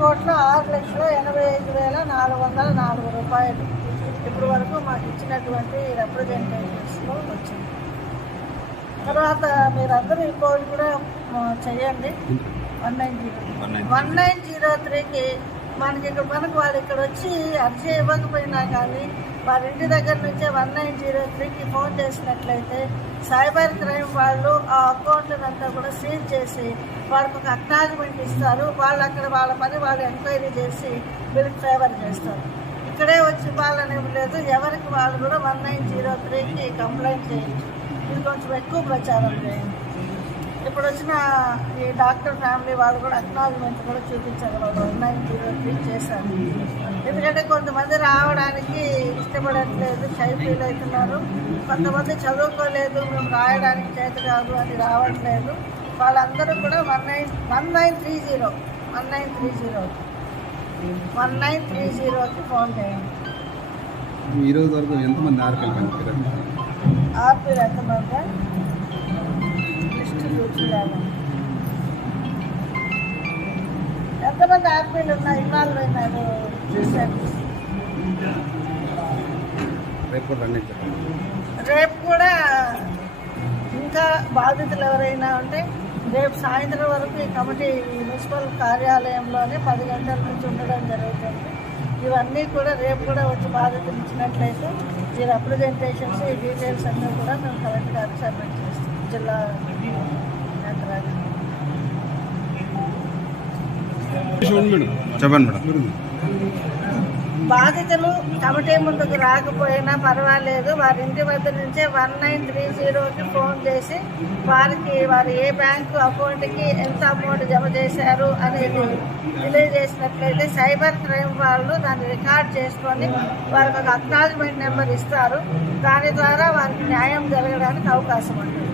కోట్ల 6,85,404 రూపాయలు ఇప్పుడు వరకు మాకు ఇచ్చినటువంటి రిప్రజెంటేషన్స్లో వచ్చింది. తర్వాత మీరందరూ ఈ కోడ్ కూడా చేయండి. 1903కి మనకు వాళ్ళు ఇక్కడ వచ్చి అర్జీ ఇవ్వకపోయినా కానీ వాళ్ళ ఇంటి దగ్గర నుంచే 1903కి ఫోన్ చేసినట్లయితే సైబర్ క్రైమ్ వాళ్ళు ఆ అకౌంట్లను అంతా కూడా సీజ్ చేసి వాళ్ళకి ఒక అక్నాలజ్మెంట్ ఇస్తారు. వాళ్ళు అక్కడ వాళ్ళ పని వాళ్ళు ఎంక్వైరీ చేసి వీళ్ళకి ఫేవర్ చేస్తారు. ఇక్కడే వచ్చి వాళ్ళనేం లేదు, ఎవరికి వాళ్ళు కూడా 1903కి కంప్లైంట్ చేయొచ్చు. ఇది కొంచెం ఎక్కువ ప్రచారం చేయండి. ఇప్పుడు వచ్చిన ఈ డాక్టర్ ఫ్యామిలీ వాళ్ళు కూడా అక్నాలజ్మెంట్ కూడా చూపించగలరు. 1903 చేశారు. ఎందుకంటే కొంతమంది రావడానికి ఇష్టపడట్లేదు, షై ఫీల్ అవుతున్నారు. కొంతమంది చదువుకోలేదు, మేము రాయడానికి చేత కాదు అని రావట్లేదు. వాళ్ళందరూ కూడా 1930కి ఫోన్ చేయండి. ఈరోజు వరకు ఎంతమంది ఆర్పీలు ఎంతమంది లిస్ట్ చూడాలి. ఎంతమంది ఆర్పీలు ఉన్నాయి, ఇన్నాళ్ళు అయినారు చూశాను. రేపు కూడా ఇంకా బాధితులు ఎవరైనా ఉంటే రేపు సాయంత్రం వరకు ఈ కమిటీ మున్సిపల్ కార్యాలయంలోనే 10 గంటల నుంచి ఉండడం జరుగుతుంది. ఇవన్నీ కూడా రేపు కూడా వచ్చి బాధ్యతలు ఇచ్చినట్లయితే ఈ రిప్రజెంటేషన్స్, ఈ డీటెయిల్స్ అన్నీ కూడా మేము కలెక్టర్ గారికి సబ్మిట్ చేస్తాం. జిల్లా చెప్పండి మేడం. బాధితులు కమిటీ ముందుకు రాకపోయినా పర్వాలేదు, వారి ఇంటి వద్ద నుంచే 1930కి ఫోన్ చేసి వారు ఏ బ్యాంకు అకౌంట్కి ఎంత అమౌంట్ జమ చేశారు అనేది తెలియజేసినట్లయితే సైబర్ క్రైమ్ వాళ్ళు దాన్ని రికార్డ్ చేసుకొని వారికి ఒక అక్నాలజ్మెంట్ నెంబర్ ఇస్తారు. దాని ద్వారా వారికి న్యాయం జరగడానికి అవకాశం ఉంటుంది.